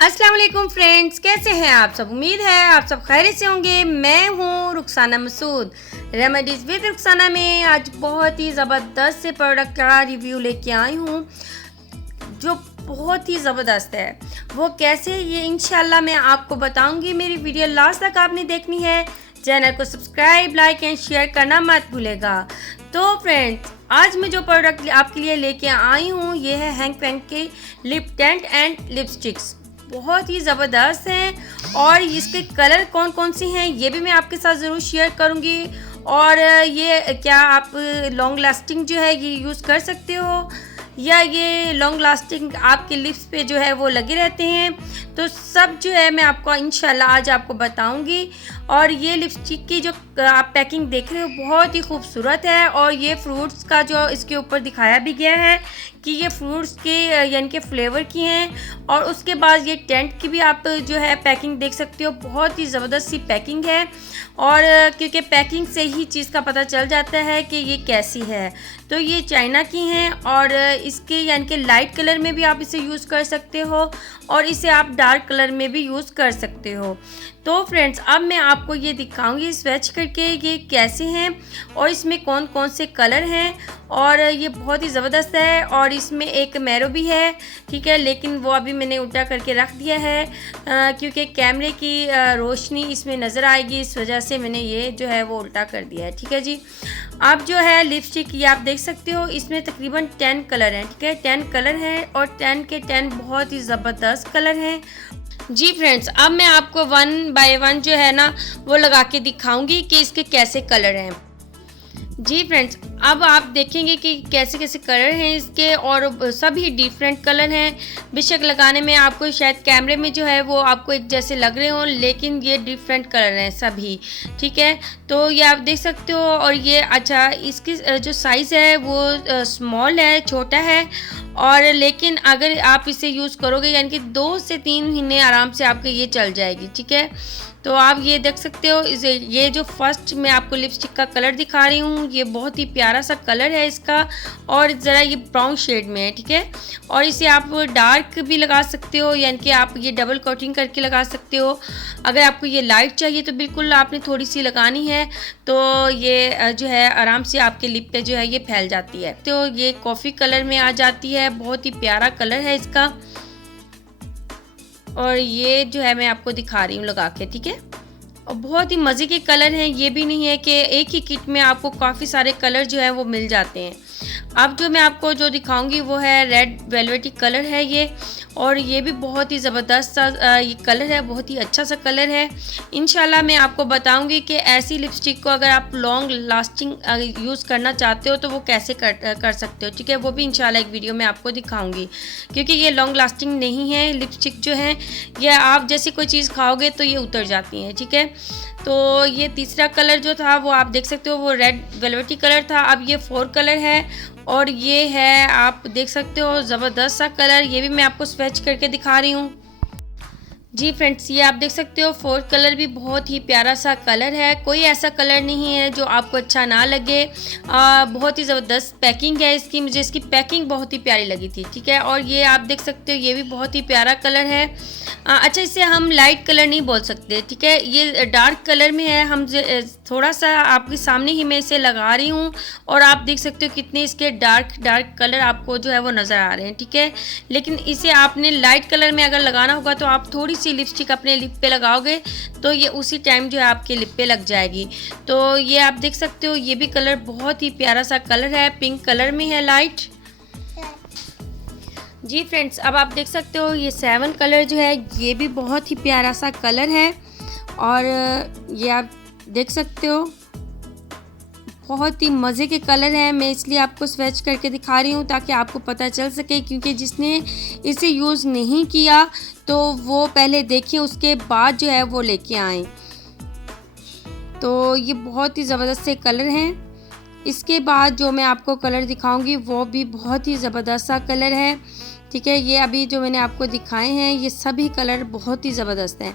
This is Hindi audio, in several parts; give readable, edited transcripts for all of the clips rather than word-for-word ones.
अस्सलाम वालेकुम फ्रेंड्स, कैसे हैं आप सब। उम्मीद है आप सब खैरियत से होंगे। मैं हूँ रुखसाना मसूद, रेमेडीज़ विद रुखसाना में आज बहुत ही ज़बरदस्त से प्रोडक्ट का रिव्यू लेके आई हूँ जो बहुत ही ज़बरदस्त है। वो कैसे, ये इंशाल्लाह मैं आपको बताऊंगी। मेरी वीडियो लास्ट तक आपने देखनी है। चैनल को सब्सक्राइब, लाइक एंड शेयर करना मत भूलेगा। तो फ्रेंड्स, आज मैं जो प्रोडक्ट आपके लिए लेके आई हूँ ये है हैंग फैंग के लिप टेंट एंड लिपस्टिक्स। बहुत ही ज़बरदस्त हैं और इसके कलर कौन कौन से हैं ये भी मैं आपके साथ ज़रूर शेयर करूँगी। और ये क्या आप लॉन्ग लास्टिंग जो है ये यूज़ कर सकते हो या ये लॉन्ग लास्टिंग आपके लिप्स पे जो है वो लगे रहते हैं, तो सब जो है मैं आपको इंशाल्लाह आज आपको बताऊंगी। और ये लिपस्टिक की जो आप पैकिंग देख रहे हो बहुत ही खूबसूरत है और ये फ्रूट्स का जो इसके ऊपर दिखाया भी गया है कि ये फ्रूट्स के यानी कि फ्लेवर की हैं। और उसके बाद ये टेंट की भी आप जो है पैकिंग देख सकते हो, बहुत ही ज़बरदस्त सी पैकिंग है। और क्योंकि पैकिंग से ही चीज़ का पता चल जाता है कि ये कैसी है। तो ये चाइना की हैं और इसके यानी कि लाइट कलर में भी आप इसे यूज़ कर सकते हो और इसे आप डार्क कलर में भी यूज़ कर सकते हो। तो फ्रेंड्स, अब मैं आपको ये दिखाऊंगी स्विच करके ये कैसे हैं और इसमें कौन कौन से कलर हैं। और ये बहुत ही ज़बरदस्त है और इसमें एक मैरो भी है, ठीक है, लेकिन वो अभी मैंने उल्टा करके रख दिया है क्योंकि कैमरे की रोशनी इसमें नज़र आएगी, इस वजह से मैंने ये जो है वो उल्टा कर दिया है। ठीक है जी। अब जो है लिपस्टिक ये आप देख सकते हो, इसमें तकरीबन 10 कलर हैं, ठीक है, 10 कलर हैं और 10 के 10 बहुत ही ज़बरदस्त कलर हैं जी। फ्रेंड्स, अब मैं आपको 1 बाय 1 जो है ना वो लगा के दिखाऊंगी कि इसके कैसे कलर हैं जी। फ्रेंड्स, अब आप देखेंगे कि कैसे कैसे कलर हैं इसके और सभी डिफरेंट कलर हैं। बेशक लगाने में आपको शायद कैमरे में जो है वो आपको एक जैसे लग रहे हों, लेकिन ये डिफरेंट कलर हैं सभी, ठीक है। तो ये आप देख सकते हो। और ये अच्छा, इसकी जो साइज़ है वो स्मॉल है, छोटा है। और लेकिन अगर आप इसे यूज़ करोगे यानी कि 2 से 3 महीने आराम से आपके ये चल जाएगी, ठीक है। तो आप ये देख सकते हो, इसे ये जो फर्स्ट मैं आपको लिपस्टिक का कलर दिखा रही हूँ ये बहुत ही प्यारा सा कलर है इसका और ज़रा ये ब्राउन शेड में है, ठीक है। और इसे आप डार्क भी लगा सकते हो यानी कि आप ये डबल कोटिंग करके लगा सकते हो। अगर आपको ये लाइट चाहिए तो बिल्कुल आपने थोड़ी सी लगानी है, तो ये जो है आराम से आपके लिप पे जो है ये फैल जाती है। तो ये कॉफ़ी कलर में आ जाती है, बहुत ही प्यारा कलर है इसका। और ये जो है मैं आपको दिखा रही हूँ लगा के, ठीक है। और बहुत ही मज़े के कलर हैं, ये भी नहीं है कि एक ही किट में आपको काफ़ी सारे कलर जो है वो मिल जाते हैं। अब जो मैं आपको जो दिखाऊंगी वो है रेड वेलवेटी कलर है ये, और ये भी बहुत ही ज़बरदस्त सा ये कलर है, बहुत ही अच्छा सा कलर है। इंशाल्लाह मैं आपको बताऊंगी कि ऐसी लिपस्टिक को अगर आप लॉन्ग लास्टिंग यूज़ करना चाहते हो तो वो कैसे कर सकते हो, ठीक है। वो भी इंशाल्लाह एक वीडियो में आपको दिखाऊंगी, क्योंकि ये लॉन्ग लास्टिंग नहीं है लिपस्टिक जो है, ये आप जैसे कोई चीज़ खाओगे तो ये उतर जाती हैं, ठीक है। तो ये तीसरा कलर जो था वो आप देख सकते हो, वो रेड वेलवेटी कलर था। अब ये 4 कलर है और ये है आप देख सकते हो ज़बरदस्त सा कलर, ये भी मैं आपको स्विच करके दिखा रही हूँ जी। फ्रेंड्स, ये आप देख सकते हो 4 कलर भी बहुत ही प्यारा सा कलर है, कोई ऐसा कलर नहीं है जो आपको अच्छा ना लगे। बहुत ही ज़बरदस्त पैकिंग है इसकी, मुझे इसकी पैकिंग बहुत ही प्यारी लगी थी, ठीक है। और ये आप देख सकते हो ये भी बहुत ही प्यारा कलर है। अच्छा, इसे हम लाइट कलर नहीं बोल सकते, ठीक है, ये डार्क कलर में है। हम थोड़ा सा आपके सामने ही मैं इसे लगा रही हूँ और आप देख सकते हो कितने इसके डार्क कलर आपको जो है वो नज़र आ रहे हैं, ठीक है। लेकिन इसे आपने लाइट कलर में अगर लगाना होगा तो आप थोड़ी सी लिपस्टिक अपने लिप पे लगाओगे तो ये उसी टाइम जो है आपके लिप पे लग जाएगी। तो ये आप देख सकते हो ये भी कलर बहुत ही प्यारा सा कलर है, पिंक कलर में है लाइट जी। फ्रेंड्स, अब आप देख सकते हो ये 7 कलर जो है ये भी बहुत ही प्यारा सा कलर है और ये आप देख सकते हो बहुत ही मज़े के कलर हैं। मैं इसलिए आपको स्विच करके दिखा रही हूँ ताकि आपको पता चल सके, क्योंकि जिसने इसे यूज़ नहीं किया तो वो पहले देखें उसके बाद जो है वो लेके आएँ। तो ये बहुत ही ज़बरदस्त से कलर हैं। इसके बाद जो मैं आपको कलर दिखाऊंगी वो भी बहुत ही ज़बरदस्त सा कलर है, ठीक है। ये अभी जो मैंने आपको दिखाए हैं ये सभी कलर बहुत ही ज़बरदस्त हैं।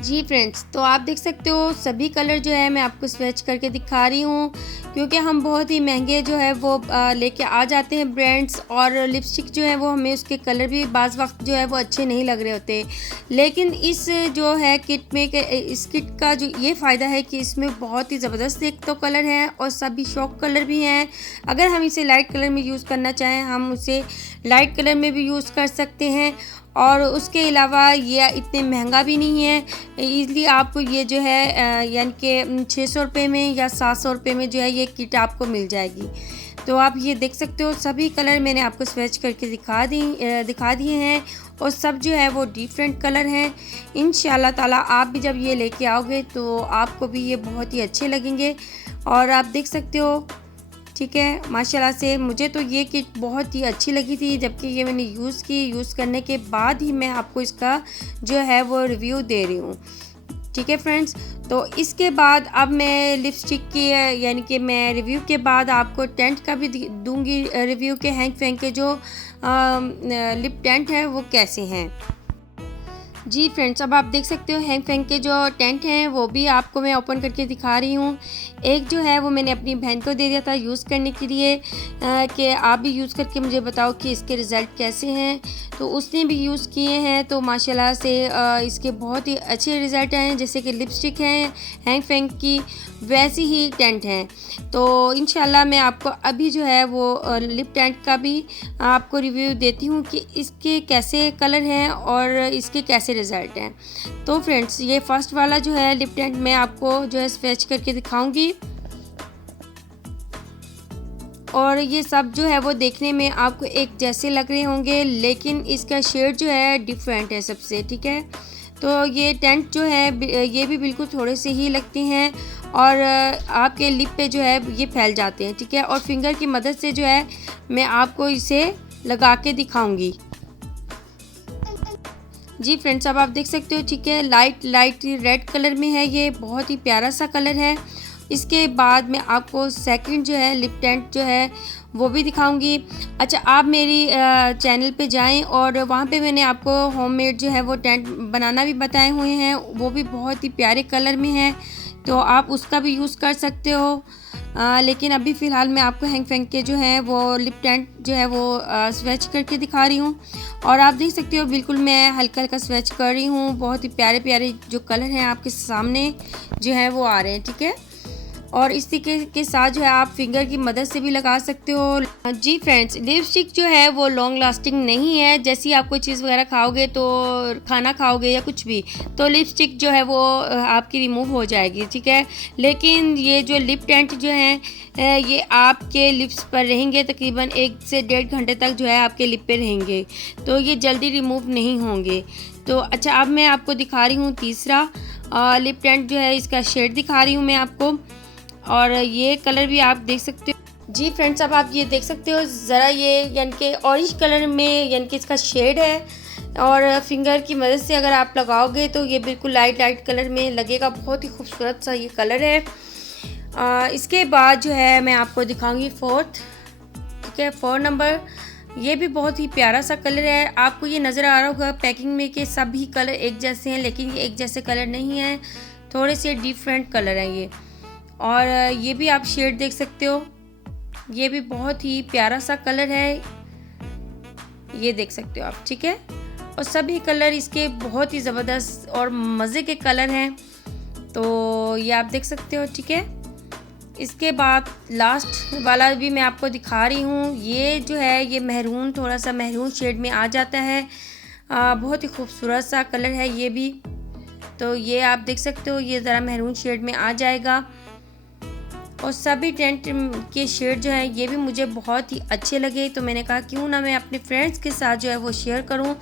जी फ्रेंड्स, तो आप देख सकते हो सभी कलर जो है मैं आपको स्विच करके दिखा रही हूँ, क्योंकि हम बहुत ही महंगे जो है वो लेके आ जाते हैं ब्रांड्स, और लिपस्टिक जो है वो हमें उसके कलर भी बाज़ वक्त जो है वो अच्छे नहीं लग रहे होते। लेकिन इस जो है किट में इस किट का जो ये फ़ायदा है कि इसमें बहुत ही ज़बरदस्त एक तो कलर हैं और सभी शौक कलर भी हैं। अगर हम इसे लाइट कलर में यूज़ करना चाहें, हम उसे लाइट कलर में भी यूज़ कर सकते हैं, और उसके अलावा ये इतने महंगा भी नहीं है। ईज़िली आपको ये जो है यानी कि 600 रुपये में या 700 रुपये में जो है ये किट आपको मिल जाएगी। तो आप ये देख सकते हो सभी कलर मैंने आपको स्विच करके दिखा दिए हैं, और सब जो है वो डिफरेंट कलर हैं। इंशाल्लाह ताला आप भी जब ये लेके आओगे तो आपको भी ये बहुत ही अच्छे लगेंगे। और आप देख सकते हो, ठीक है, माशाल्लाह से मुझे तो ये किट बहुत ही अच्छी लगी थी, जबकि ये मैंने यूज़ करने के बाद ही मैं आपको इसका जो है वो रिव्यू दे रही हूँ। ठीक है फ्रेंड्स, तो इसके बाद अब मैं लिपस्टिक की यानी कि मैं रिव्यू के बाद आपको टेंट का भी दूंगी रिव्यू के हैंग फैंग के जो लिप टेंट है वो कैसे हैं। जी फ्रेंड्स, अब आप देख सकते हो हैंग फैंग के जो टेंट हैं वो भी आपको मैं ओपन करके दिखा रही हूँ। एक जो है वो मैंने अपनी बहन को दे दिया था यूज़ करने के लिए कि आप भी यूज़ करके मुझे बताओ कि इसके रिज़ल्ट कैसे हैं। तो उसने भी यूज़ किए हैं, तो माशाल्लाह से इसके बहुत ही अच्छे रिज़ल्ट हैं। जैसे कि लिपस्टिक हैं हैंग फैंग की, वैसी ही टेंट हैं। तो इंशाल्लाह मैं आपको अभी जो है वो लिप टेंट का भी आपको रिव्यू देती हूँ कि इसके कैसे कलर हैं और इसके कैसे रिज़ल्ट हैं। तो फ्रेंड्स, ये फर्स्ट वाला जो है लिप टेंट मैं आपको जो है स्विच करके दिखाऊंगी, और ये सब जो है वो देखने में आपको एक जैसे लग रहे होंगे, लेकिन इसका शेड जो है डिफरेंट है सबसे। ठीक है, तो ये टेंट जो है ये भी बिल्कुल थोड़े से ही लगती हैं, और आपके लिप पे जो है ये फैल जाते हैं। ठीक है, और फिंगर की मदद से जो है मैं आपको इसे लगा के दिखाऊंगी। जी फ्रेंड्स, अब आप देख सकते हो, ठीक है, लाइट रेड कलर में है, ये बहुत ही प्यारा सा कलर है। इसके बाद मैं आपको सेकंड जो है लिप टेंट जो है वो भी दिखाऊंगी। अच्छा, आप मेरी चैनल पे जाएं, और वहाँ पे मैंने आपको होममेड जो है वो टेंट बनाना भी बताए हुए हैं, वो भी बहुत ही प्यारे कलर में है, तो आप उसका भी यूज़ कर सकते हो। लेकिन अभी फ़िलहाल मैं आपको हैंग फैंग के जो है वो लिप टेंट जो है वो स्विच करके दिखा रही हूँ, और आप देख सकते हो बिल्कुल मैं हल्का हल्का स्विच कर रही हूँ। बहुत ही प्यारे प्यारे जो कलर हैं आपके सामने जो है वो आ रहे हैं। ठीक है, और इस तरीके के साथ जो है आप फिंगर की मदद से भी लगा सकते हो। जी फ्रेंड्स, लिपस्टिक जो है वो लॉन्ग लास्टिंग नहीं है। जैसे ही आप कोई चीज़ वगैरह खाओगे, तो खाना खाओगे या कुछ भी, तो लिपस्टिक जो है वो आपकी रिमूव हो जाएगी। ठीक है, लेकिन ये जो लिप टेंट जो है ये आपके लिप्स पर रहेंगे, तकरीबन 1 से 1.5 घंटे तक जो है आपके लिप पे रहेंगे, तो ये जल्दी रिमूव नहीं होंगे। तो अच्छा, अब मैं आपको दिखा रही हूँ तीसरा लिप टेंट जो है, इसका शेड दिखा रही हूँ मैं आपको, और ये कलर भी आप देख सकते हो। जी फ्रेंड्स, अब आप ये देख सकते हो ज़रा, ये यानी कि ऑरेंज कलर में यानी कि इसका शेड है, और फिंगर की मदद से अगर आप लगाओगे तो ये बिल्कुल लाइट कलर में लगेगा। बहुत ही खूबसूरत सा ये कलर है। इसके बाद जो है मैं आपको दिखाऊंगी फोर्थ। ठीक है, 4 नंबर, ये भी बहुत ही प्यारा सा कलर है। आपको ये नज़र आ रहा होगा पैकिंग में कि सभी कलर एक जैसे हैं, लेकिन ये एक जैसे कलर नहीं हैं, थोड़े से डिफरेंट कलर हैं ये। और ये भी आप शेड देख सकते हो, ये भी बहुत ही प्यारा सा कलर है, ये देख सकते हो आप। ठीक है, और सभी कलर इसके बहुत ही ज़बरदस्त और मज़े के कलर हैं, तो ये आप देख सकते हो। ठीक है, इसके बाद लास्ट वाला भी मैं आपको दिखा रही हूँ। ये जो है ये महरून, थोड़ा सा महरून शेड में आ जाता है। बहुत ही खूबसूरत सा कलर है ये भी, तो ये आप देख सकते हो, ये ज़रा महरून शेड में आ जाएगा। और सभी टेंट के शेड जो है ये भी मुझे बहुत ही अच्छे लगे, तो मैंने कहा क्यों ना मैं अपने फ्रेंड्स के साथ जो है वो शेयर करूं,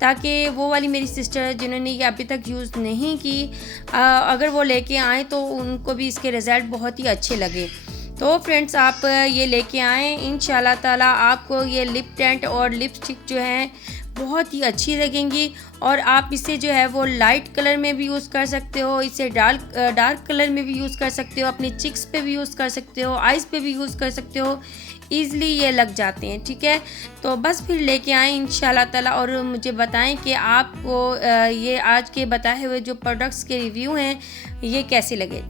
ताकि वो वाली मेरी सिस्टर जिन्होंने ये अभी तक यूज़ नहीं की, अगर वो लेके आएँ तो उनको भी इसके रिज़ल्ट बहुत ही अच्छे लगे। तो फ्रेंड्स, आप ये लेके आएँ, इंशाल्लाह ताला आपको ये लिप टेंट और लिपस्टिक जो है बहुत ही अच्छी लगेंगी, और आप इसे जो है वो लाइट कलर में भी यूज़ कर सकते हो, इसे डार्क कलर में भी यूज़ कर सकते हो, अपनी चिक्स पे भी यूज़ कर सकते हो, आइज़ पे भी यूज़ कर सकते हो। ईज़िली ये लग जाते हैं, ठीक है। तो बस फिर लेके आएँ इंशाल्लाह ताला और मुझे बताएं कि आपको ये आज के बताए हुए जो प्रोडक्ट्स के रिव्यू हैं ये कैसे लगे।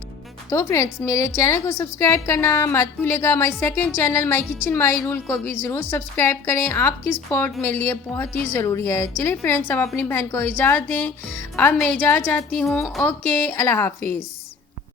तो फ्रेंड्स, मेरे चैनल को सब्सक्राइब करना मत भूलिएगा। My second channel my kitchen my rule को भी ज़रूर सब्सक्राइब करें। आपकी सपोर्ट मेरे लिए बहुत ही ज़रूरी है। चलिए फ्रेंड्स, अब अपनी बहन को इजाज़त दें। अब मैं इजाज़त चाहती हूँ। ओके, अल्लाह हाफिज़।